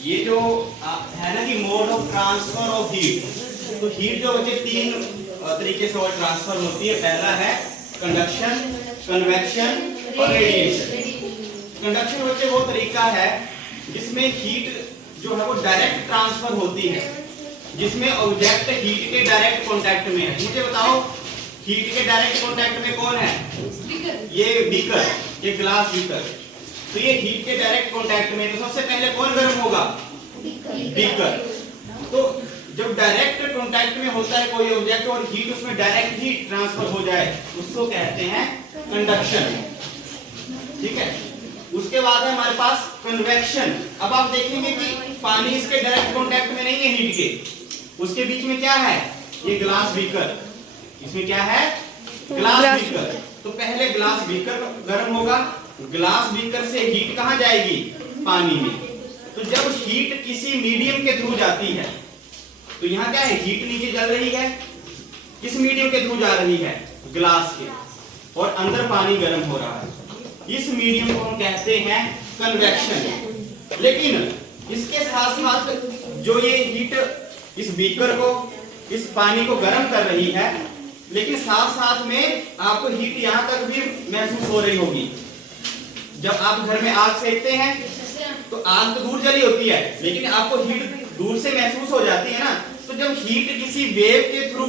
ये जो है ना कि mode of transfer of heat, तो हीट जो बच्चे तीन तरीके से और ट्रांसफर होती है। पहला है कंडक्शन, कन्वेक्शन और रेडिएशन। कंडक्शन बच्चे वो तरीका है जिसमें हीट जो है वो डायरेक्ट ट्रांसफर होती है, जिसमें ऑब्जेक्ट हीट के डायरेक्ट कांटेक्ट में है। मुझे बताओ हीट के डायरेक्ट कांटेक्ट में कौन है? ये बीकर, ये ग्लास बीकर। तो ये हीट के डायरेक्ट कांटेक्ट में, तो सबसे पहले कौन गर्म होगा? बीकर। तो जब डायरेक्ट कांटेक्ट में होता है कोई ऑब्जेक्ट और हीट उसमें डायरेक्ट ही ट्रांसफर हो जाए, उसको कहते हैं कंडक्शन। ठीक है। उसके बाद है हमारे पास कन्वेक्शन। अब आप देखेंगे कि पानी इसके डायरेक्ट कांटेक्ट में नहीं है हीट के, उसके बीच में क्या है? ये ग्लास बीकर। इसमें क्या है? Glass beaker. तो पहले ग्लास बीकर गर्म होगा, ग्लास बीकर से हीट कहां जाएगी? पानी में। तो जब हीट किसी मीडियम के थ्रू जाती है, तो यहाँ क्या है? हीट नीचे जल रही है, किस मीडियम के थ्रू जा रही है? ग्लास के, और अंदर पानी गर्म हो रहा है। इस मीडियम को हम कहते हैं कन्वेक्शन। लेकिन इसके साथ साथ जो ये हीट इस बीकर को, इस पानी को गर्म कर रही है, लेकिन साथ साथ में आपको हीट यहां तक भी महसूस हो रही होगी। जब आप घर में आग सेकते हैं तो आग तो दूर जली होती है, लेकिन आपको हीट दूर से महसूस हो जाती है ना। तो जब हीट किसी वेव के थ्रू,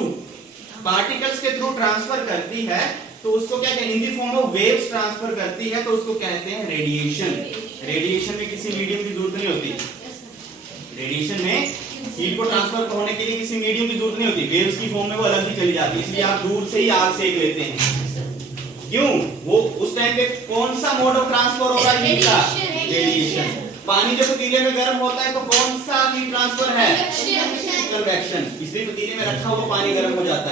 पार्टिकल्स के थ्रू ट्रांसफर करती है, तो उसको क्या कहते हैं? In the form of waves transfer करती है, तो उसको कहते हैं रेडिएशन। रेडिएशन में किसी मीडियम की जरूरत नहीं होती। रेडिएशन में हीट को ट्रांसफर होने के लिए किसी मीडियम की जरूरत नहीं होती, वेव्स की फॉर्म में वो अलग ही चली जाती है। इसलिए आप दूर से ही आग सेक लेते हैं। क्यों? वो उस टाइम पे कौन सा मोड ऑफ ट्रांसफर होगा हीट का? रेडिएशन। पानी जब पतीले में गर्म होता है तो कौन सा हीट ट्रांसफर है? कन्वेक्शन। इसलिए पतीले में रखा हुआ पानी गर्म हो जाता है।